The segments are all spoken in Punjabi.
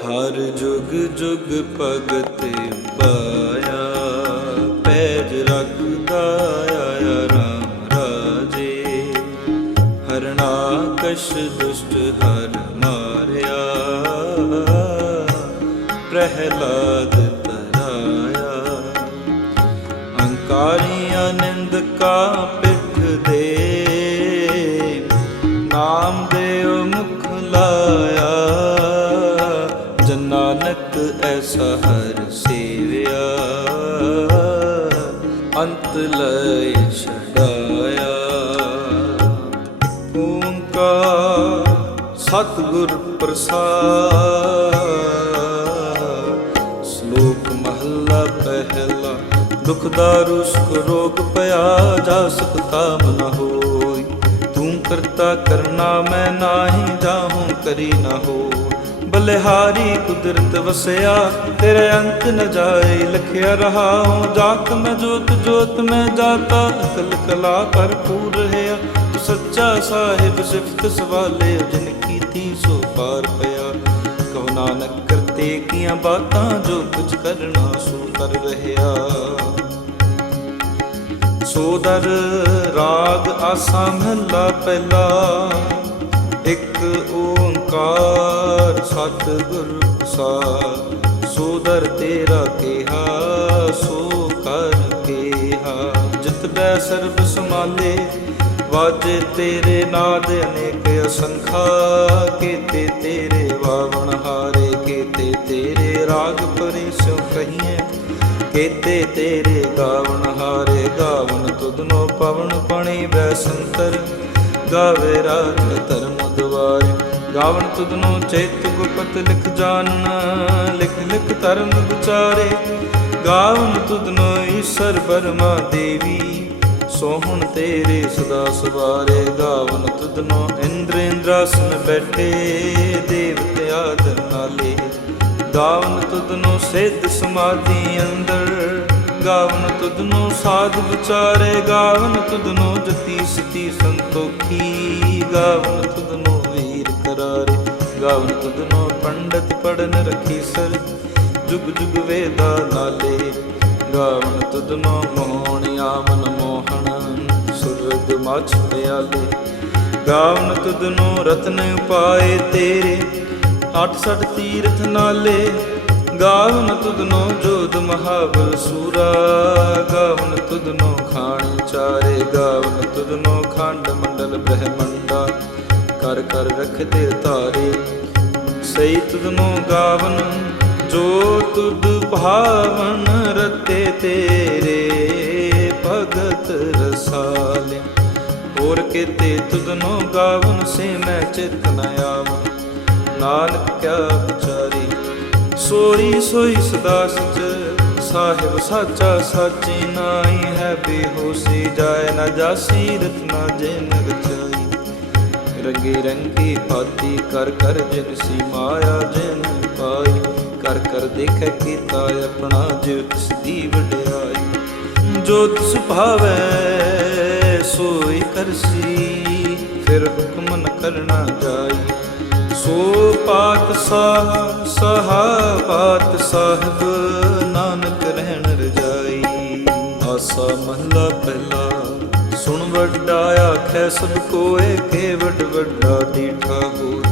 ਹਰ ਜੁਗ ਜੁਗ ਭਗਤੇ ਪਾਇਆ, ਪੈਜ ਰੱਖਦਾ ਆਇਆ ਰਾਮ ਰਾਜੇ। ਹਰਨਾਕਸ਼ ਦੁਸ਼ਟ ਹਰ ਮਾਰਿਆ, ਪ੍ਰਹਿਲਾਦ ਤਰਾਇਆ। ਅੰਕਾਰੀ ਆਨੰਦ ਕਾ ਪਿੱਠ ਦੇ, ਨਾਮ ਦੇ ਐਸਾ ਸੇਵਿਆ, ਅੰਤ ਲੈ ਛਡਾਇਆ। ਓੰਕਾਰ ਸਤਿਗੁਰ ਪ੍ਰਸਾਦ। ਸ਼ਲੋਕ ਮਹੱਲਾ ਪਹਿਲਾ, ਦੁਖ ਦਾਰੂ ਸੁਖ ਰੋਗ ਭਇਆ ਜਾ ਸੁਖ ਕਾਮ ਹੋਈ। ਤੂੰ ਕਰਤਾ ਕਰਨਾ, ਮੈਂ ਨਾਹੀ ਜਾਹੂੰ ਕਰੀ ਨਾ ਹੋ ਬਲਿਹਾਰੀ ਕੁਦਰਤ ਵਸਿਆ, ਤੇਰੇ ਅੰਤ ਨ ਜਾਏ ਲਖਿਆ ਰਹਾਉ। ਜਾਤ ਮੈਂ ਜੋਤ ਜੋਤ ਮੈਂ ਜਾਤਾ ਅਕਲ ਕਲਾ ਭਰਪੂਰ ਰਹਾ ਤੂੰ ਸੱਚਾ ਸਾਹਿਬ ਸਿਫਤ ਸਵਾਲੇ, ਜਿਨ ਕੀਤੀ ਸੋ ਪਾਰ ਪਿਆ। ਕਹੋ ਨਾਨਕ, ਕਰਤੇ ਕੀਆਂ ਬਾਤਾਂ ਜੋ ਕੁਝ ਕਰਨਾ ਸੋ ਕਰ ਰਹਾ ਸੋਦਰ ਰਾਗ ਆਸਾ ਮਹਲਾ ਪਹਿਲਾ, ਇੱਕ ਓੰਕਾਰ ਸਤਿਗੁਰ ਪ੍ਰਸਾਦ ਸੋਦਰ ਤੇਰਾ ਕਿਹਾ, ਸੋ ਕਰ ਕਿਹਾ। ਜਿਤ ਬੈ ਸਰਬ ਸਮਾਲੇ, ਵਾਜੇ ਤੇਰੇ ਨਾਦ ਅਨੇਕ ਅਸੰਖਾ, ਕੀਤੇ ਤੇਰੇ ਵਾਵਣ ਹਾਰੇ, ਕੀਤੇ ਤੇਰੇ ਰਾਗ ਪਰੇ ਸਿਉ ਕਹੀਏ ਕੀਤੇ ਤੇਰੇ ਗਾਵਣ ਹਾਰੇ। ਗਾਵਣ ਤੁਧਨੋ ਪਵਨ ਪਣੀ ਬੈਸੰਤਰ ਗਾਵੇ ਰਾਗ ਧਰਮ ਦੁਆਰ। ਗਾਵਣ ਤੁਧਨੋ ਚੇਤ ਗੁਪਤ ਲਿਖ ਜਾਣਨ ਲਿਖ ਲਿਖ ਧਰਮ ਵਿਚਾਰੇ। ਗਾਵਣ ਤੁਧਨੋ ਈਸ਼ਰ ਬਰਮਾ ਦੇਵੀ, ਸੋਹਣ ਤੇਰੇ ਸਦਾ ਸਵਾਰੇ। ਗਾਵਨ ਤੁਧਨੋ ਇੰਦਰ ਇੰਦਰਾਸਨ ਬੈਠੇ, ਦੇਵਤੇ ਆਦਰ ਨਾਲੇ। ਗਾਵਨ ਤੁਧਨੋ ਸਿੱਧ ਸਮਾਧੀ ਅੰਦਰ, ਗਾਵਨ ਤੁਧਨੋ ਸਾਧ ਵਿਚਾਰੇ। ਗਾਵਨ ਤੁਧਨੋ ਜਤੀ ਸਤੀ ਸੰਤੋਖੀ, ਗਾਵਨ ਤੁਧਨੋ ਵੀਰ ਕਰਾਰੇ ਗਾਵਨ ਤੁਧਨੋ ਪੰਡਤ ਪੜਨ ਰਖੀ ਸਰ। ਜੁਗ ਜੁਗ ਵੇਦਾ ਨਾਲੇ ਗਾਉਨ ਤੁਧਨੋ ਮੋਹਣ ਆਵਨ ਮੋਹਣ, ਸੁਰਗ ਮਛ ਪਿਆਲੇ। ਗਾਵਨ ਤੁਧਨੋ ਰਤਨ ਉਪਾਏ ਤੇਰੇ ਅੱਠ ਸੱਠ ਤੀਰਥ ਨਾਲੇ। ਗਾਵਨ ਤੁਧਨੋ ਜੋਦ ਮਹਾਬਲ ਸੂਰਾ ਗਾਵਨ ਤੁਧਨੋ ਖਾਣ ਚਾਰੇ। ਗਾਵਨ ਤੁਧਨੋ ਖੰਡ ਮੰਡਲ ਬ੍ਰਹਮੰਡਾ। ਕਰ ਕਰ ਰਖਦੇ ਤਾਰੇ। ਸਈ ਤੁਧਨੋ ਗਾਵਨ, ਜੋ ਤੁਧ ਭਾਵਨ ਰਤੇ ਤੇਰੇ। ਭਗਤ ਰਸਾਲੇ, ਹੋਰ ਕਿਤੇ ਤੁਧਨੋ ਗਾਵਨ ਸੇ ਮੈਂ ਚਿਤ ਨ ਆਵਨ। ਨਾਨਕ ਕਿਆ ਵਿਚਾਰੀ ਸੋਈ ਸੋਈ ਸਦਾ ਸਚ ਸਾਹਿਬ ਸਾਚਾ ਸਾਚੀ ਨਾਈ ਹੈ, ਬੇਹੋਸੀ ਜਾਏ ਨਾ ਜਾਸੀ ਰਤਨਾ ਜਿਨ ਰਚਾਈ ਰੰਗੇ ਰੰਗੀ ਭਾਤੀ ਕਰ ਕਰ ਜਿਨ ਸੀ ਮਾਇਆ ਜਨ ਪਾਈ। ਕਰ ਕਰ ਦੇਖੈ ਕੀਤਾ ਆਪਣਾ ਜਿਉ ਤਿਸ ਦੀ ਵਡਿਆਈ। ਜੋ ਤਿਸ ਭਾਵੈ, ਸੋਈ ਕਰਸੀ, ਫਿਰ ਹੁਕਮ ਨ ਕਰਨਾ ਜਾਈ। ਸੋ ਪਾਤ ਸਾਹ ਸਹਾ ਪਾਤ ਸਾਹਿਬ ਨਾਨਕ ਰਹਿਣ ਰਜਾਈ। ਆਸਾ ਮਹਲਾ ਪਹਿਲਾ ਸੁਣ ਵੱਡਾ ਆਖੈ ਸਭ ਕੋਏ ਕੇ ਵੱਡਾ ਦੀਠਾ ਹੋ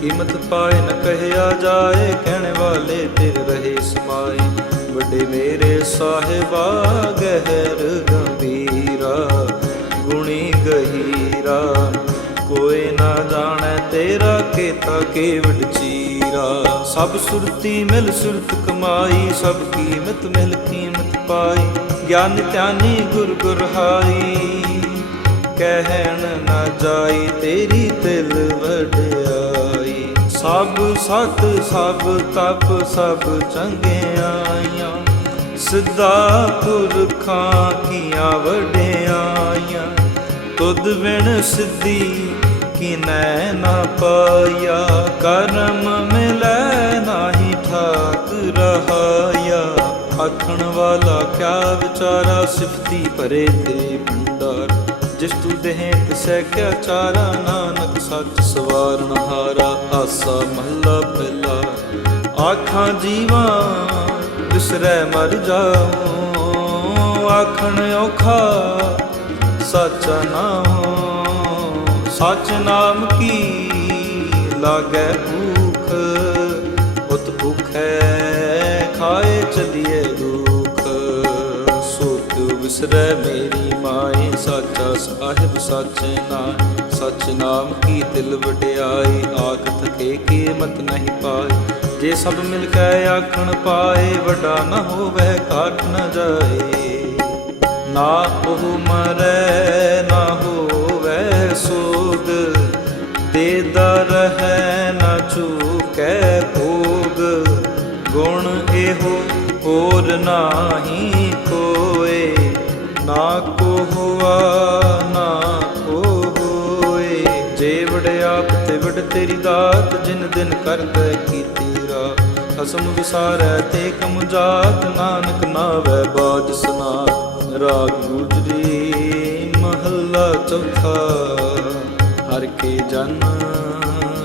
ਕੀਮਤ ਪਾਏ ਨ ਕਹਿਆ ਜਾਏ, ਕਹਿਣ ਵਾਲੇ ਤਿਰ ਰਹੇ ਸਮਾਏ। ਵੱਡੇ ਮੇਰੇ ਸਾਹਿਬਾ, ਗਹਿਰ ਗੰਭੀਰਾ, ਗੁਣੀ ਗਹੀਰਾ। ਕੋਈ ਨਾ ਜਾਣੈ ਤੇਰਾ ਕੀਤਾ ਕੇਵਟ ਚੀਰਾ। ਸਭ ਸੁਰਤੀ ਮਿਲ ਸੁਰਤ ਕਮਾਈ, ਸਭ ਕੀਮਤ ਮਿਲ ਕੀਮਤ ਪਾਈ। ਗਿਆਨ ਧਿਆਨੀ ਗੁਰ ਗੁਰਹਾਈ ਕਹਿਣ ਨਾ ਜਾਈ ਤੇਰੀ ਦਿਲ ਵਡਿਆਈ। ਸਭ ਸਤ, ਸਭ ਤਪ, ਸਭ ਚੰਗਿਆਈਆਂ ਸਿੱਧਾ ਪੁਰਖਾਂ ਕੀਆਂ ਵਡਿਆਈਆਂ ਤੁਧ ਵਿਣ ਸਿੱਧੀ ਕਿਨੈ ਨਾ ਪਾਇਆ। ਕਰਮ ਮਿਲੈ ਨਾਹੀ ਠਾਕ ਰਹਾਇਆ ਆਖਣ ਵਾਲਾ ਕਿਆ ਵਿਚਾਰਾ ਸਿਫਤੀ ਭਰੇ ਤੇ ਭੰਡਾਰ। ਜਿਸ ਤੂ ਦੇਹ ਤਿਸੈ ਕਿਆ ਚਾਰਾ, ਨਾਨਕ ਸੱਚ ਸਵਾਰਨ ਹਾਰਾ ਆਸਾ ਮਹੱਲਾ ਪਹਿਲਾ। ਆਖਾਂ ਜੀਵਾਂ ਵਿਸਰੈ ਮਰ ਜਾਉ। ਆਖਣ ਔਖਾ, ਸੱਚਾ ਨਾਮ ਸੱਚ ਨਾਮ ਕੀ ਲਾਗੈ ਭੂਖ, ਉਤ ਭੁਖੈ ਖਾਏ ਚਲੀਏ ਦੁਖ ਸੁਖ ਵਿਸਰੈ ਮੇਰੀ ਮਾਏ, ਸਾਚਾ ਸਾਹਿਬ ਸੱਚ ਨਾਮ ਸਚ ਨਾਮ ਕੀ ਦਿਲ ਵਡਿਆਈ ਆਖ ਥਕੇ ਕੀ ਮਤ ਨਹੀਂ ਪਾਏ। ਜੇ ਸਭ ਮਿਲ ਕੇ ਆਖਣ ਪਾਏ, ਵੱਡਾ ਨਾ ਹੋਵੇ ਕਾਟ ਨ ਜਾਏ। ਨਾ ਉਹ ਮਰੈ, ਨਾ ਹੋਵੇ ਸੋਗ ਦੇ ਦਰ ਹੈ ਨਾ ਚੂਕੈ ਭੋਗ ਗੁਣ ਇਹੋ ਹੋਰ ਨਾਹੀ ਕੋਏ। ਨਾ ਕੋ ਹੁਆ ਨਾ ਕੋ ਹੋਏ ਜੇ ਵੜਿਆਪ ਤੇ ਵੜ ਤੇਰੀ ਦਾਤ, ਜਿਨ ਦਿਨ ਕਰਦਾ ਕੀਤੀ ਰਾ ਖਸਮ ਵਿਸਾਰੈ ਤੇ ਕਮ ਜਾਤ, ਨਾਨਕ ਨਾਵੈ ਬਾਜ ਸਨਾ ਰਾਗ ਗੁਜਰੀ ਮਹੱਲਾ ਚੌਥਾ। ਹਰ ਕੇ ਜਨ,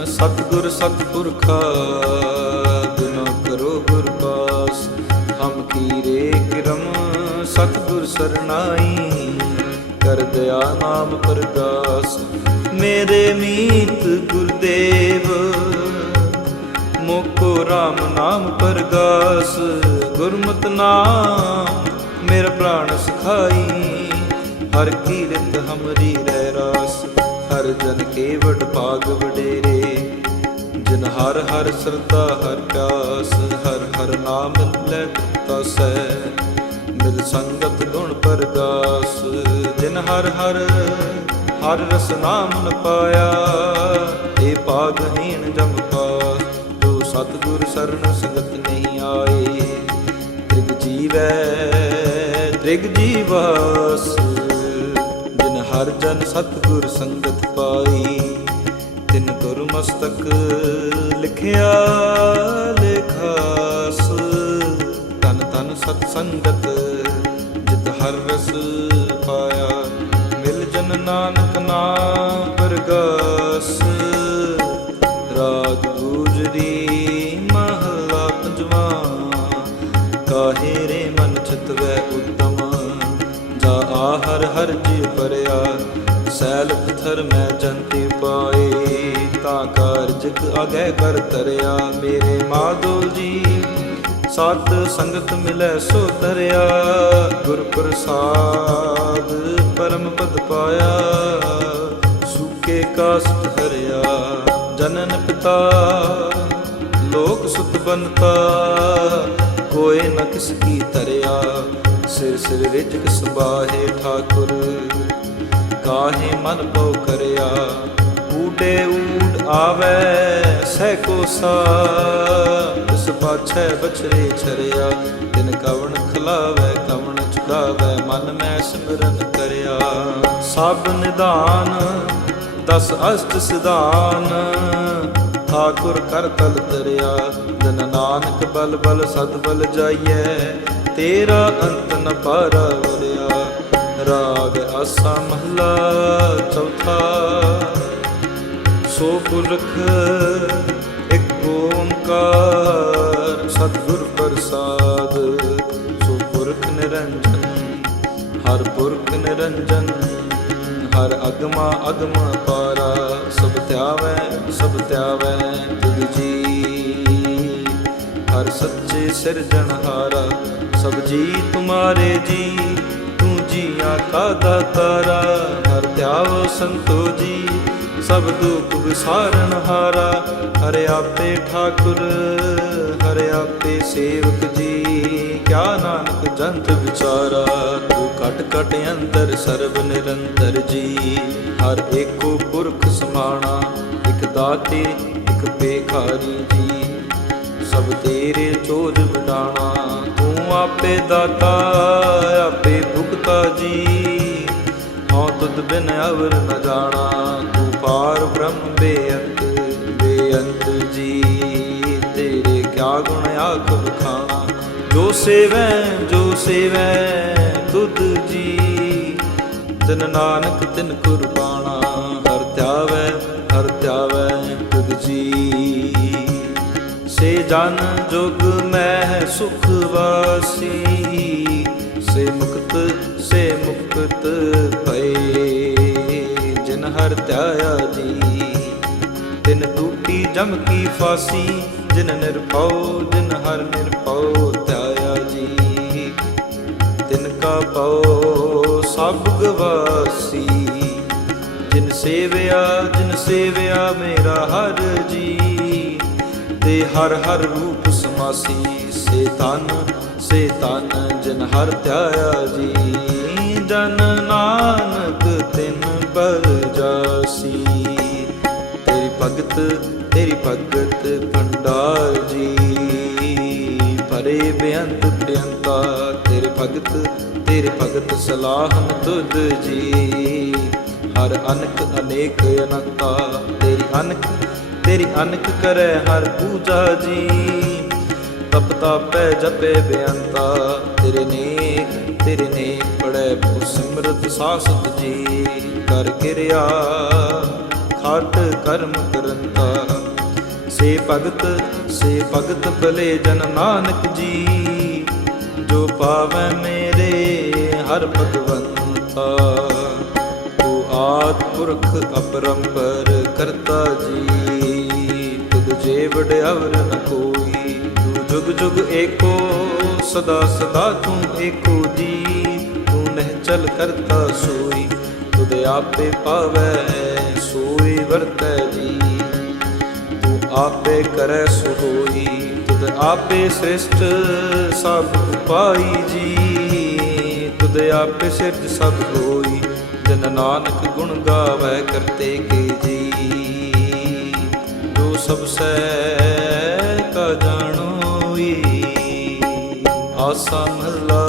ਸਤਿਗੁਰ ਸਤਪੁਰਖਾ ਹਮ ਕੀਰੇ ਕਿਰਮ, ਸਤਿਗੁਰ ਸਰਨਾਈ। ਕਰ ਦਿਆ ਨਾਮ ਪਰਗਾਸ ਮੇਰੇ ਮੀਤ ਗੁਰਦੇਵ। ਮੋਕੋ RAM ਨਾਮ ਪਰਗਾਸ ਗੁਰਮਤਿ ਨਾਮ ਮੇਰਾ ਪ੍ਰਾਣ ਸੁਖਾਈ। ਹਰ ਕੀਰਤ ਹਮਰੀ ਰਹਿ ਰਾਸ ਹਰ ਜਨ ਕੇ ਵਡ ਭਾਗ ਵਡੇਰੇ। ਜਿਨ ਹਰ ਹਰ ਸਰਦਾ ਹਰ ਪਿਆਸ, ਹਰ ਹਰ ਨਾਮ ਲੈ ਤਸੈ ਮਿਲ ਸੰਗਤ ਗੁਣ ਪਰਗਾਸ ਜਿਨ ਹਰ ਹਰ ਹਰ ਰਸ ਨਾਮ ਨ ਪਾਇਆ। ਏ ਭਾਗਹੀਣ ਜਮ ਪਾਸ, ਜੋ ਸਤਿਗੁਰ ਸਰਨ ਸੰਗਤ ਨਹੀਂ ਆਏ। ਤ੍ਰਿਗ ਜੀਵੈ, ਤ੍ਰਿਗ ਜੀਵਾਸ, ਜਿਨ ਹਰ ਜਨ ਸਤਿਗੁਰ ਸੰਗਤ ਪਾਈ। ਤਿਨ ਮਸਤਕ ਲਿਖਿਆ ਲੇਖਾਸ ਤਨ ਤਨ ਸਤ ਸੰਗਤ, ਜਿਤ ਹਰ ਰਸ ਪਾਇਆ। ਮਿਲ ਜਨ ਨਾਨਕ ਨਾਮ ਪਰਗਾਸ। ਰਾਗ ਗੁਜਰੀ ਮਹਲਾ ਪੰਜਵਾ। ਕਾਹੇ ਰੇ ਮਨ ਚਿਤਵੈ ਉਤਮ? ਜਾ ਆਹਰ ਹਰ ਹਰ ਜੀ ਪਰਿਆ। ਸੈਲ ਪਥਰ ਮੈਂ ਜੰਤੀ ਪਾਏ। ਤਾਂ ਕਾਰਜਕ ਅਗੈ ਕਰ ਤਰਿਆ ਮੇਰੇ ਮਾਧੋ ਜੀ। ਸਤ ਸੰਗਤ ਮਿਲੈ ਸੋ ਤਰਿਆ ਗੁਰ ਪ੍ਰਸਾਦ ਪਰਮ ਪਦ ਪਾਇਆ, ਸੁਕੇ ਕਾਸਟ ਹਰਿਆ ਜਨਨ ਪਿਤਾ, ਲੋਕ ਸੁਤ ਬਨਤਾ ਕੋਏ ਨ ਕਿਸ ਕੀ ਤਰਿਆ ਸਿਰ ਸਿਰ ਰਿਜਕ ਸੁਬਾਹੇ ਠਾਕੁਰ, ਕਾਹੇ ਮਨ ਪਉ ਕਰਿਆ। ਊਡੇ ਊਡ ਆਵੇ, ਸਹਿ ਕੋਸਾ ਇਸ ਪਾਛੈ ਬਛਰੇ ਛਰਿਆ, ਤਿਨ ਕਵਣ ਖਲਾਵੇ, ਕਵਣ ਚੁਕਾਵੇ ਮਨ ਮੈਂ ਸਿਮਰਨ ਕਰਿਆ। ਸਭ ਨਿਦਾਨ ਦਸ ਅਸ਼ਟ ਸਿਧਾਨ। ਠਾਕੁਰ ਕਰ ਤਲ ਤਰਿਆ, ਜਨ ਨਾਨਕ ਬਲ ਬਲ ਸਦ ਬਲ ਜਾਈਐ। ਤੇਰਾ ਅੰਤ ਨ ਪਾਰਾ ਵਰਿਆ ਰਾਗ ਆਸਾ ਮਹਲਾ ਚੌਥਾ। ਸੋ ਪੁਰਖ ਇੱਕ ਓੰਕਾਰ ਸਤਿਗੁਰ ਪ੍ਰਸਾਦ, ਸੋ ਪੁਰਖ ਨਿਰੰਜਨ, ਹਰ ਪੁਰਖ ਨਿਰੰਜਨ। ਹਰ ਅਗਮਾ ਅਗਮਾ ਪਾਰਾ, ਸਭ ਧਿਆਵੈ ਸਭ ਧਿਆਵੈ ਤੁਧ ਜੀ। ਹਰ ਸੱਚੇ ਸਿਰਜਣਹਾਰਾ ਸਭ ਜੀ ਤੁਮਾਰੇ ਜੀ। ਤੂੰ ਜੀਆਂ ਕਾ ਦਾਤਾਰਾ, ਹਰ ਧਿਆਵ ਸੰਤੋ ਜੀ। ਸਭ ਦੁੱਖ ਵਿਸਾਰਨ ਹਾਰਾ। ਹਰਿ ਆਪੇ ਠਾਕੁਰ, ਹਰਿ ਆਪੇ ਸੇਵਕ ਜੀ। ਕਿਆ ਨਾਨਕ ਜੰਤ ਵਿਚਾਰਾ, ਤੂੰ ਘਟ ਘਟ ਅੰਤਰ ਸਰਬ ਨਿਰੰਤਰ ਜੀ। ਹਰ ਏਕੋ ਪੁਰਖ ਸਮਾਣਾ, ਇਕ ਦਾਤੇ, ਇਕ ਬੇਖਾਰੀ ਜੀ। ਸਭ ਤੇਰੇ ਚੋਜ ਵਡਾਣਾ, ਤੂੰ ਆਪੇ ਦਾਤਾ, ਆਪੇ ਭੁਗਤਾ ਜੀ। ਹਉ ਤੁਧ ਬਿਨ ਅਵਰ ਨ ਜਾਣਾ, ਤੂੰ ਪਾਰ ਬ੍ਰਹਮ ਬੇਅੰਤ ਬੇਅੰਤ ਜੀ। ਤੇਰੇ ਕਿਆ ਗੁਣ ਆਖ ਬਖਾਣਾ ਜੋ ਸੇਵੈ ਜੋ ਸੇਵੈ, ਤੁਧ ਜੀ। ਤਨ ਨਾਨਕ, ਤਿਨ ਕੁਰਬਾਨਾ, ਹਰ ਧਿਆਵੈ ਹਰ ਧਿਆਵੈ ਤੁਧ ਜੀ। ਸੇ ਜਨ ਜੁਗ ਮੈਂ ਸੁਖ ਵਾਸੀ। ਸੇ ਮੁਕਤ ਸੇ ਮੁਕਤ ਜਿਨ ਧਿਆਇਆ ਜੀ। ਤਿਨ ਟੂਟੀ ਜਮ ਕੀ ਫਾਸੀ, ਜਿਨ ਨਿਰਭਉ, ਜਿਨ ਹਰ ਨਿਰਭਉ ਧਿਆਇਆ ਜੀ। ਤਿਨ ਕਾ ਪਉ ਸਭ ਗਵਾਸੀ। ਜਿਨ ਸੇਵਿਆ ਜਿਨ ਸੇਵਿਆ ਮੇਰਾ ਹਰ ਜੀ। ਤੇ ਹਰ ਹਰ ਰੂਪ ਸਮਾਸੀ, ਸੇ ਤਨ ਸੇ ਤਨ ਜਿਨ ਹਰ ਧਿਆਇਆ ਜੀ। ਜਨ ਨਾਨਕ ਤਿਨ ਬਲ ਜਾਸੀ ਤੇਰੀ ਭਗਤ ਤੇਰੀ ਭਗਤ ਭੰਡਾਰ ਜੀ। ਭਰੇ ਬੇਅੰਤ ਬੇਅੰਤਾ ਤੇਰੇ ਭਗਤ ਤੇਰੇ ਭਗਤ ਸਲਾਹਮ ਤੁਧ ਜੀ। ਹਰ ਅਨਕ ਅਨੇਕ ਅਨੰਤਾ, ਤੇਰੀ ਅਨਕ ਤੇਰੀ ਅਨਕ ਕਰੈ ਹਰ ਪੂਜਾ ਜੀ। ਤਪ ਤਾਪੈ ਜਪੇ ਬੇਅੰਤਾ, ਤੇਰੇ ਨੇਕ ਤੇਰੇ ਨੇਕ ਪੜੈ ਭੂ ਸਿਮਰਤ ਸਾਸਤ ਜੀ। ਕਰ ਕਿਰਿਆ ਖਾਟ ਕਰਮ ਕਰੰਤਾ ਸੇ ਭਗਤ ਸੇ ਭਗਤ ਭਲੇ ਜਨ ਨਾਨਕ ਜੀ। ਜੋ ਪਾਵੈ ਮੇਰੇ ਹਰ ਭਗਵੰਤਾ। ਤੂੰ ਆਦ ਪੁਰਖ ਅਪਰੰਪਰ ਕਰਤਾ ਜੀ। ਤੁਧ ਜੇ ਵਡਿਆਵਰ ਨ ਕੋਈ। ਤੂੰ ਜੁਗ ਜੁਗ ਏਕੋ, ਸਦਾ ਸਦਾ ਤੂੰ ਏਕੋ ਜੀ। ਤੂੰ ਨਹਿ ਚਲ ਕਰਤਾ ਸੋਈ। ਤੁਧ ਆਪੇ ਪਾਵੈ ਸੋਈ ਵਰਤੈ ਜੀ। ਤੂੰ ਆਪੇ ਕਰੈ ਸੋ ਤੁਧ ਆਪੇ ਸ੍ਰਿਸ਼ਟ ਸਭ ਪਾਈ ਜੀ। ਤੁਧ ਆਪੇ ਸਿਰਜ ਸਭ ਹੋਈ ਜਨ ਨਾਨਕ ਗੁਣ ਗਾਵੈ ਕਰਤੇ ਕੇ ਜੀ। ਜੋ ਸਭ ਸੈ ਕਾ ਜਾਣੋਈ, ਆਸਾ ਮਹਲਾ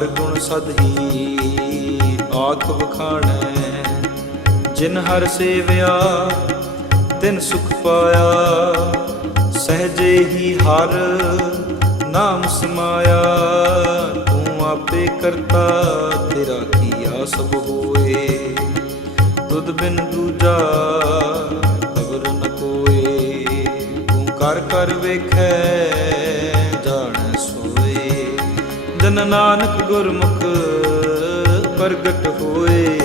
ਹਰ ਗੁਣ ਸਦ ਆਖ ਵਖਾਣੈ। ਜਿਨ ਹਰ ਸੇਵਿਆ, ਤਿਨ ਸੁਖ ਪਾਇਆ, ਸਹਜੇ ਹੀ ਹਰ ਨਾਮ ਸਮਾਇਆ। ਤੂੰ ਆਪੇ ਕਰਤਾ, ਤੇਰਾ ਕੀਆ ਸਭ ਹੋਏ। ਤੁਧ ਬਿਨ ਦੂਜਾ ਅਵਰ ਨ ਕੋਏ। ਤੂੰ ਕਰ ਕਰ ਵੇਖੈ ਜਨ ਨਾਨਕ ਗੁਰਮੁਖ ਪ੍ਰਗਟ ਹੋਏ।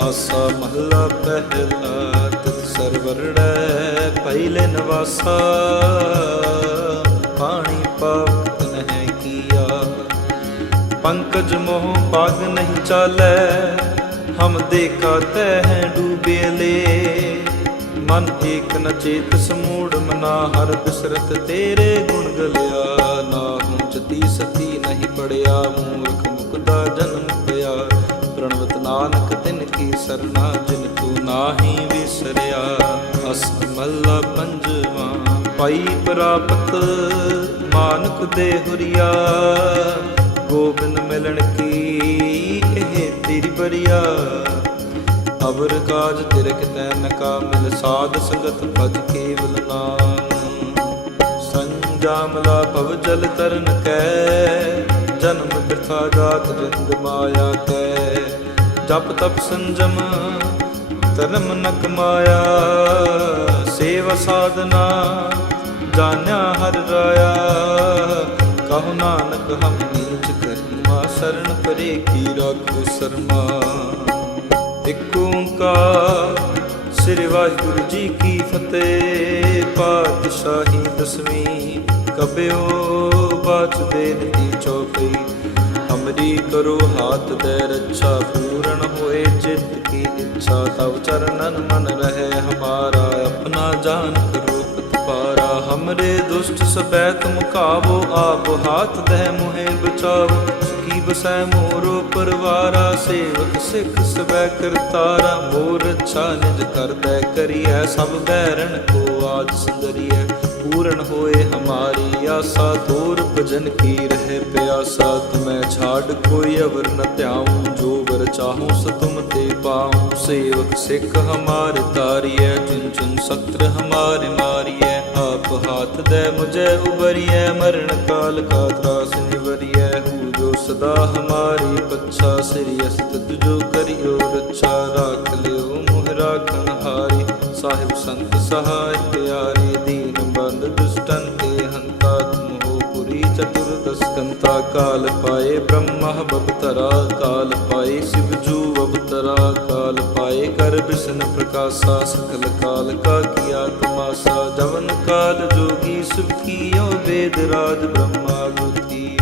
ਆਸਾ ਮਹਲਾ ਪਹਿਲਾ ਤਿਤ ਸਰਵਰੜੈ ਪਹਿਲੇ ਨਵਾਸਾ ਪਾਣੀ ਪਾਵਤ ਨਹਿ ਕੀਆ। ਪੰਕਜ ਮੋਹ ਪਗ ਨਹੀਂ ਚਾਲੈ। ਹਮ ਦੇਖਾ ਤੈ ਹੈ ਡੂਬੇਲੇ ਮਨ ਏਕ ਨ ਚੇਤ ਸਮੂੜ, ਮਨਾ ਹਰ ਬਿਸਰਤ ਤੇਰੇ ਗੁਣ ਗਲਿਆ। ਨਾ ਹੂੰ ਜਤੀ ਸਤੀ ਨਹੀਂ ਪੜਿਆ, ਮੂਰਖ ਮੁਕਦਾ ਜਨਮ ਪਿਆ। ਪ੍ਰਣਵਤ ਨਾਨਕ ਤਿਨ ਕੀ ਸਰਨਾ, ਜਿਨ ਤੂੰ ਨਾਹੀ ਵਿਸਰਿਆ। ਅਸ ਮੱਲਾ ਪੰਜਵਾ, ਪਾਈ ਪ੍ਰਾਪਤ ਮਾਨਕ ਦੇ ਹੁਰੀਆ। ਗੋਬਿੰਦ ਮਿਲਣ ਕੀ ਇਹ ਤੇਰੀ ਬਰੀਆ। ਅਵਰ ਕਾਜ ਤਿਰਕ ਕਿਤੈ ਨ ਮਿਲ ਸਾਧ ਸੰਗਤ ਭਜ ਕੇਵਲ ਨਾਮ। ਸੰਜਾਮਲਾ ਭਵ ਜਲ ਤਰਨ ਕੈ, ਜਨਮ ਬਿਰਥਾ ਜਾਤ ਰੰਗ ਮਾਇਆ ਕੈ। ਜਪ ਤਪ ਸੰਜਮ ਧਰਮ ਨ ਕਮਾਇਆ ਸੇਵਾ ਸਾਧਨਾ ਜਾਣਿਆ ਹਰ ਰਾਇਆ। ਕਹੋ ਨਾਨਕ ਹਮ ਨੀਚ ਕਰਮਾ ਸਰਣ ਪਰੇ ਕੀ ਰਾਖੋ ਸਰਮਾ। ਇਕ ਓੰਕਾਰ। ਸ੍ਰੀ ਵਾਹਿਗੁਰੂ ਜੀ ਕੀ ਫਤਿਹ। ਪਾਤਸ਼ਾਹੀ ਦਸਵੀਂ ਕਬਿਓ ਬਾਚ ਬੇਨਤੀ ਚੌਪਈ ਹਮਰੀ ਕਰੋ ਹਾਥ ਦੇ ਰੱਛਾ, ਪੂਰਨ ਹੋਏ ਚਿੱਤ ਕੀ ਇੱਛਾ। ਤਵ ਚਰਨਨ ਮਨ ਰਹੇ ਹਮਾਰਾ, ਆਪਣਾ ਜਾਨ ਕਰੋ ਪਤਪਾਰਾ। ਹਮਰੇ ਦੁਸ਼ਟ ਸਬੈ ਤੁਮ ਕਾਵੋ ਆਪ ਹਾਥ ਦੇ ਮੁਹੇ ਬਚਾਵੋ। ਬਸੈ ਮੋਰੋ ਪਰਵਾਰਾ, ਸੇਵਕ ਸਿੱਖ ਸਬੈ ਕਰਤਾਰਾ ਮੋਰ ਅੱਛਾ ਨਿਜ ਕਰਦੈ ਕਰੀਐ ਸਭ ਬੈਰਨ ਕੋ ਆਜ ਸੁੰਦਰੀਐ ਪੂਰਨ ਹੋਏ ਹਮਾਰੀ ਆਸਾ ਤੋਰ ਭਜਨ ਕੀ ਰਹੇ ਪਿਆਸਾ, ਤੁਮੈ ਛਾੜ ਕੋਈ ਅਵਰ ਨ ਧਿਆਉ, ਜੋ ਵਰ ਚਾਹੂੰ ਸ ਤੁਮ ਤੇ ਪਾਉ। ਸੇਵਕ ਸਿੱਖ ਹਮਾਰੇ ਤਾਰੀਐ ਚੁਨ ਚੁਨ ਸਤਰ ਹਮਾਰੇ ਮਾਰੀਐ। ਆਪ ਹਾਥ ਦੇ ਮੁਝੇ ਉਬਰੀਐ, ਮਰਨ ਕਾਲ ਕਾ ਤਰਾਸ ਨਿਵਰੀਐ। ਹੂ ਜੋ ਸਦਾ ਹਮਾਰੀ ਪੱਛਾ ਸ੍ਰੀ, ਅਸਤ ਜੋ ਕਰਿਓ ਰੱਛਾ। ਰਾਖ ਲਿਓ ਮੁਹ ਰਾਖਣ ਹਾਰੀ, ਸਾਹਿਬ ਸੰਤ ਸਹਾਇ ਪਿਆਰੇ। ਦੀਨ ਬੰਦ ਦੁਸ਼ਟਨ ਪੁਰੀ ਕਾਲ ਪਾਏ ਬ੍ਰਹਮਾ ਬਵਤਰਾ ਕਾਲ ਪਾਏ ਸਿਵ ਜੂ ਅਵਤਰਾ ਕਾਲ ਪਾਏ ਕਰ ਬਿਸ਼ਨ ਪ੍ਰਕਾਸ਼ਾ ਸਕਲ ਕਾਲ ਕਾ ਕੀਆ ਤਮਾਸਾ ਜਵਨ ਕਾਲ ਜੋਗੀ ਸਿਵ ਕੀਓ ਵੇਦ ਰਾਜ ਬ੍ਰਹਮਾ ਗੁਤੀ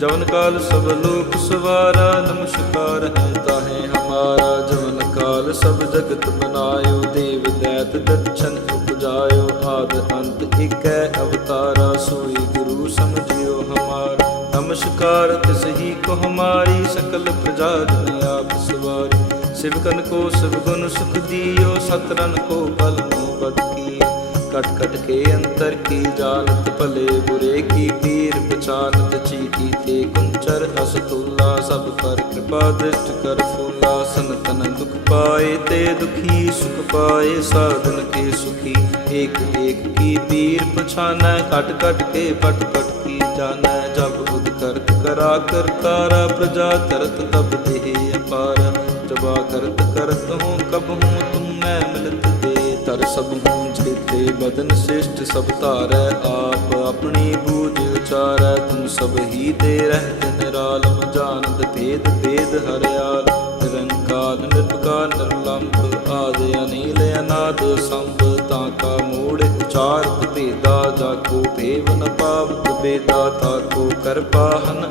ਜਵਨ ਕਾਲ ਸਭ ਲੋਕ ਸਵਾਰਾ ਨਮਸਕਾਰ ਹੈ ਤਾਹੇ ਹਮਾਰਾ ਜਵਨ ਕਾਲ ਸਭ ਜਗਤ ਬਨਾਇਓ ਦੇਵ ਦੈਤ ਦਛਨ ਉਪਜਾਇਓ ਆਦ ਅੰਤ ਇਕੈ ਅਵ ਨਮਸਕਾਰ, ਤਿਸ ਹੀ ਕੋ ਹਮਾਰੀ ਸਕਲ ਪ੍ਰਜਾ ਜਨ ਆਪ ਸਵਾਰੀ। ਸਿਵਕਨ ਕੋ ਸਭ ਗੁਣ ਸੁਖ ਦਿਓ ਸਤਰਨ ਕੋ ਪਲ ਮੋ ਬਦ ਕਟ ਕਟ ਕੇ ਅੰਤਰ ਕੀ ਜਾਣਤ ਭਲੇ ਬੁਰੇ ਕੀ ਪੀਰ, ਪਛਾਨਤ ਚੀਟੀ ਤੇ ਕੁੰਚਰ ਅਸਤੂਲਾ ਸਭ ਪਰ ਕਿਰਪਾ ਦ੍ਰਿਸ਼ਟ ਕਰ ਫੂਲਾ। ਸੰਤਨ ਦੁਖ ਪਾਏ ਤੇ ਦੁਖੀ ਸੁਖ ਪਾਏ, ਸਾਧਨ ਕੇ ਸੁਖੀ। ਏਕ ਏਕ ਕੀ ਪੀਰ ਪਛਾਨੈ, ਕਟ ਕਟ ਕੇ ਪਟ ਪਟ ਕੀ ਜਾਣੈ ਜਬ ਕਰਾ ਕਰਤਾਰਾ ਪ੍ਰਜਾ ਤਰਤ ਤਬ ਦੇਹ ਅਪਾਰ, ਜਬਾ ਕਰਤ ਕਰਤ ਹੂੰ ਕਬ ਹੂੰ ਤੁਮ ਮਿਲਤ ਦੇ। ਤਰ ਸਭ ਹੂੰ ਜੇਤੇ ਬਦਨ ਸ੍ਰਿਸ਼ਟ ਸਭ ਧਾਰੈ ਆਪ, ਆਪਣੀ ਬੂਝ ਉਚਾਰੈ ਤੁਮ ਸਭ ਹੀ ਦੇ ਰਹਿਤ ਨਿਰਾਲਮ ਜਾਣਦ ਭੇਦ ਭੇਦ ਹਰਿਆਲ। ਨਿਰੰਕਾਰ ਨਿਰਭਕਾਰ ਨਿਰਲੰਭ, ਆਦ ਅਨੀਲ ਅਨਾਦ ਸੰਭ, ਤਾਂ ਕਾ ਮੂੜ ਉਚਾਰਤ ਭੇਦਾ ਜਾ ਕੋ ਭੇਵ ਨ ਪਾਵਤ ਬੇਦਾ ਤਾ ਕੋ ਕਰ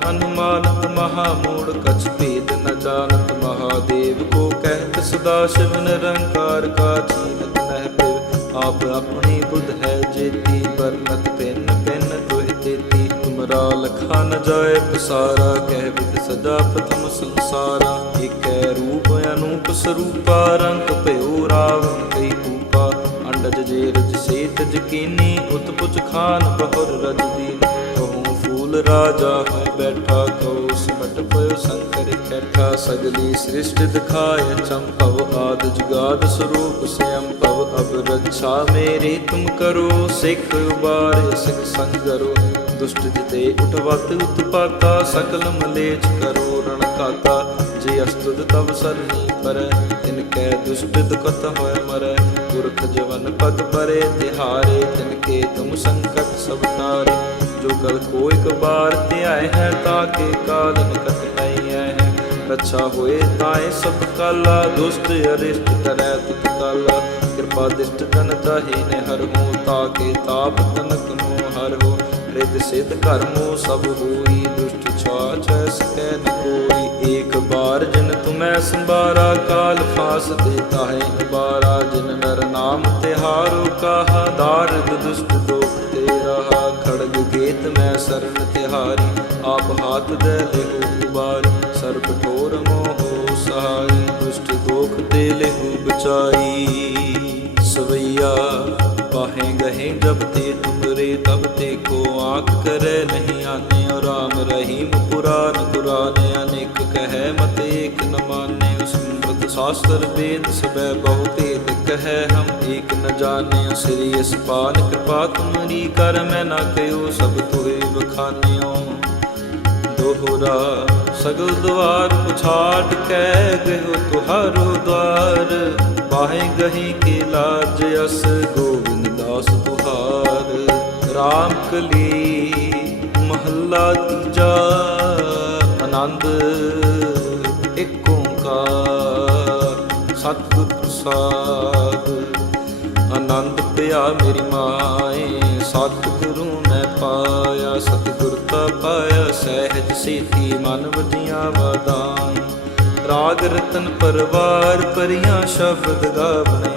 ਅਨੁਮਾਨਤ ਮਹਾ ਮੂੜ ਕਛ ਭੇਦ ਨ ਜਾਣਤ ਮਹਾਦੇਵ ਕੋ ਕਹਿਤ ਸਦਾ ਸ਼ਿਵ ਨਿਰੰਕਾਰ ਕਾ ਚੀਨਤ ਨਹਿ ਪਿਵ। ਆਪ ਆਪਣੀ ਬੁੱਧ ਹੈ ਜੇਤੀ ਵਰਨਤ ਪਿੰਨ ਪਿੰਨ ਦੁਹਿ ਤੇਤੀ। ਤੁਮਰਾ ਲਖਾ ਨ ਜਾਏ ਪਸਾਰਾ, ਕਹਿ ਵਿਦ ਸਦਾ ਪ੍ਰਥਮ ਸੰਸਾਰਾ। ਏਕੈ ਰੂਪ ਅਨੂਪ ਸਰੂਪਾ, ਰੰਗ ਭਇਓ ਉਤਪੁਜ ਖਾਨ ਬਹੁਰ ਰਜ ਦੀਨ, ਕਹੂੰ ਫੂਲ ਰਾਜਾ ਹੈ ਬੈਠਾ ਕਉ ਸਿਮਟ ਪਇਓ ਸੰਕਰ ਕੈਠਾ ਸਗਲੀ ਸ੍ਰਿਸ਼ਟ ਦਿਖਾਇ ਚੰਪਵ ਆਦ ਜੁਗਾਦ ਸਰੂਪ ਸਿਅੰ ਭਵ ਅਬ ਰੱਛਾ ਮੇਰੀ ਤੁਮ ਕਰੋ, ਸਿੱਖ ਉਬਾਰੇ, ਸਿੱਖ ਸੰਗਰੋ ਦੁਸ਼ਟ ਜਿਤੇ ਉਠਵਤ ਉਤਪਾਤਾ, ਸਕਲ ਮਲੇਚ ਕਰੋ, ਰਣ ਕਾਤਾ ਜੇ ਅਸਤੁਦ ਤਵ ਸਰਨੀ ਪਰ, ਤਿਨ ਕੈ ਦੁਸ਼ਟ ਦੁਖਤ ਹੋਇ ਮਰੈ। ਪੁਰਖ ਜਵਨ ਪਦ ਪਰੇ ਤਿਹਾਰੇ, ਤਿਨ ਕੇ ਤੁਮ ਸੰਕਟ ਸਭ ਤਾਰੇ ਜੋ ਕਲ ਕੋ ਇਕ ਬਾਰ ਧਿਆਏ ਹੈ ਤਾਕੇ ਕਾਲ ਨਿਕਟ ਨਹੀਂ ਹੈ। ਰੱਛਾ ਹੋਏ ਤਾਏ ਸਭ ਕਾਲਾ, ਦੁਸ਼ਟ ਅਰਿਸ਼ਟ ਕਰੈ ਤੁਤ ਕਾਲਾ। ਕਿਰਪਾ ਦਿਸ਼ਟ ਤਨ ਤਾਹੀ ਨੇ ਹਰ ਹੋ ਤਾਕੇ ਤਾਪ ਤਨਕ ਨੂੰ ਹਰ ਹੋ ਰਿਦ ਸਿਧ ਕਰਮੋ ਸਭ ਹੋਈ, ਦੁਸ਼ਟ ਛਾਛ ਸਕੈ ਨ ਕੋਈ। ਏਕ ਬਾਰ ਜਿਨ ਤੁਮੈ ਸੰਭਾਰਾ, ਕਾਲ ਫਾਸ ਦੇਤਾ ਹੈ ਨਿਬਾਰਾ ਜਿਨ ਨਰ ਨਾਮ ਤਿਹਾਰੋ ਕਾਹਾ ਦਾਰਦ ਦੁਸ਼ਟ ਦੋਖ ਤੇ ਰਹਾ ਖੜਗ ਗੇਤ ਮੈਂ ਸਰਨ ਤਿਹਾਰੀ, ਆਪ ਹਾਥ ਦੇ ਲਿਹੂ ਉਬਾਰ ਸਰ ਕਠੋਰ ਮੋਹ ਸਹਾਈ, ਦੁਸ਼ਟ ਦੋਖ ਤੇ ਲਿਹੂ ਬਚਾਈ। ਸਵਈਆ ਪਾਹੇ ਗਹੇ ਜਬ ਤੇ ਤੁਮਰੇ ਤਬ ਤੇ ਕੋ ਆਖ ਕਰੈ ਨਹੀਂ ਆਨੇ। ਔ ਰਾਮ ਰਹੀਮ ਪੁਰਾਨ ਕੁਰਾਨ ਅਨੇਕ ਕਹੈ, ਮਤ ਏਕ ਨ ਮਾਨੇ। ਉਸ ਅੰਮ੍ਰਿਤ ਸ਼ਾਸਤਰ ਵੇਦ ਸਬੈ ਬਹੁ ਭੇਦ ਕਹੈ, ਹਮ ਏਕ ਨ ਜਾਣਿਓ ਸ੍ਰੀ ਅਸਪਾਨ ਕਿਰਪਾ ਤੁਮਰੀ ਕਰ, ਮੈਂ ਨਾ ਕਹਿਓ ਸਭ ਤੋਏ ਬਖਾਨਿਓ ਦੋਹਰਾ ਸਗਲ ਦਵਾਰ ਪੁਛਾੜ ਕੈ ਗਇਓ ਤੁਹਾਰੋ ਦਵਾਰ। ਬਾਹੇ ਗਹੀ ਕੇ ਲਾਜ ਅਸ ਦਾਸ ਤੁਹਾਰ RAM ਕਲੀ, ਮਹੱਲਾ ਤੀਜਾ, ਆਨੰਦ, ਇੱਕ ਓੰਕਾਰ, ਸਤਿਗੁਰ ਪ੍ਰਸਾਦ। ਆਨੰਦ ਪਿਆ ਮੇਰੀ ਮਾਏ, ਸਤਿਗੁਰੂ ਮੈਂ ਪਾਇਆ, ਸਤਿਗੁਰ ਤਾ ਪਾਇਆ, ਸਹਿਜ ਸੀਤੀ ਮਨ ਵਜੀਆਂ ਵਾਦਾਨ ਰਾਗ ਰਤਨ ਪਰਵਾਰ, ਪਰੀਆਂ ਸ਼ਬਦ ਗਾਵਣ ਆਏ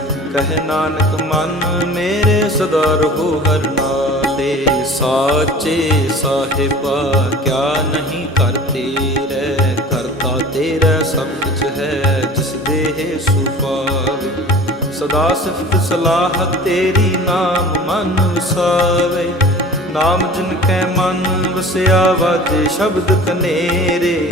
ਕਹਿ ਨਾਨਕ, ਮਨ ਮੇਰੇ ਸਦਾ ਰਹੋ ਹਰ ਨਾਲੇ। ਸਾਚੇ ਸਾਹਿਬਾ, ਕਿਆ ਨਹੀਂ ਕਰਤੇ ਰਹਿ। ਕਰਤਾ ਤੇਰਾ ਸਭ ਕੁਝ ਹੈ, ਜਿਸ ਦੇਹ ਸੁਪਾਵੇ ਸਦਾ ਸਿਫਤ ਸਲਾਹ ਤੇਰੀ ਨਾਮ ਮਨ ਵਸਾਵੇ। ਨਾਮ ਜਿਨ ਕੈ ਮਨ ਵਸਿਆ, ਵਾਜੇ ਸ਼ਬਦ ਕਨੇਰੇ।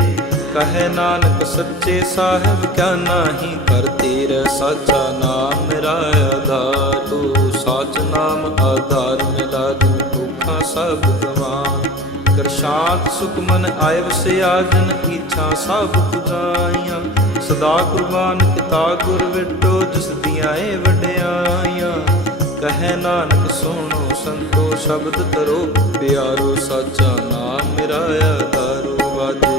ਕਹੇ ਨਾਨਕ ਸੱਚੇ ਸਾਹਿਬ, ਕਿਆ ਨਾਹੀ ਕਰ ਤੇਰਾ? ਸਾਚਾ ਨਾਮ ਮੇਰਾ ਆਧਾਰ, ਤੂੰ ਸਾਚ ਨਾਮ ਆਧਾਰ ਮਿਲਾ ਦਿਨ ਦੁੱਖਾਂ ਸਭ ਗਵਾਨ। ਕਰਸ਼ਾਂਤ ਸੁਖਮਨ ਸੁਖ ਆਏ ਵਸਿਆ ਜਨ ਇੱਛਾ ਸਭ ਪੁਜਾਈਆਂ। ਸਦਾ ਕੁਰਬਾਨ ਕੀਤਾ ਗੁਰ ਵਿਟੋ, ਜਿਸ ਦੀਆਂ ਏ ਵਡਿਆਈਆਂ। ਕਹੇ ਨਾਨਕ, ਸੁਣੋ ਸੰਤੋ, ਸ਼ਬਦ ਤਰੋ ਪਿਆਰੋ, ਸਾਚਾ ਨਾਮ ਮੇਰਾ ਆਧਾਰੋ। ਵਾਜੇ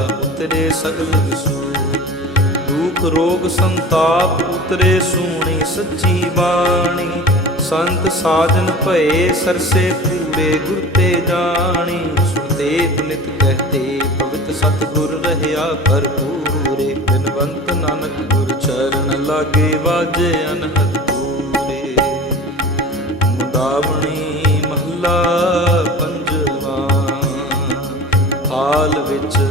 ਉਤਰੇ ਸਗਲ ਵਿਸੂ ਦੁਖ ਰੋਗ ਸੰਤਾਪ ਉਤਰੇ ਸੂਣੀ ਸੱਚੀ ਬਾਣੀ। ਸੰਤ ਸਾਜਨ ਭਏ ਸਰਸੇ ਪੂਰੇ ਗੁਰ ਤੇ ਜਾਣੀ। ਸੁਣਤੇ ਨਿਤ ਕਹਤੇ ਪਵਿੱਤ ਸਤਿਗੁਰ ਰਹਿਆ ਭਰਪੂਰੇ। ਬਿਨਵੰਤ ਨਾਨਕ ਗੁਰ ਚਰਨ ਲਾਗੇ ਵਾਜੇ ਅਨਹਦ ਪੂਰੇ। ਮੁਦਾਵਣੀ ਮਹੱਲਾ ਪੰਜਵਾ। ਹਾਲ ਵਿੱਚ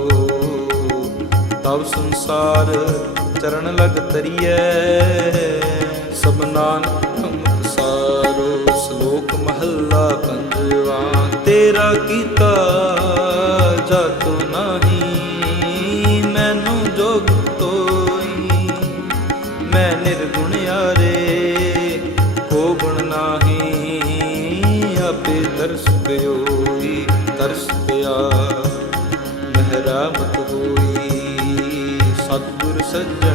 ਤਬ ਸੰਸਾਰ ਚਰਨ ਲਗ ਤਰੀਐ ਸਭ ਨਾਨਕ ਅੰਮ੍ਰਿਤ ਸਾਰੋ ਸ਼ਲੋਕ ਮਹੱਲਾ ਪੰਜਵਾ। ਤੇਰਾ ਕੀਤਾ ਜਾਤੋ ਨਹੀਂ, ਮੈਨੂੰ ਜੋਗ ਤੋਈ। ਮੈਂ ਨਿਰਗੁਣ ਯਾਰੇ, ਕੋ ਗੁਣ ਨਾਹੀ, ਆਪੇ ਦਰਸ ਗਿਓ ਸਤਿਗੁਰ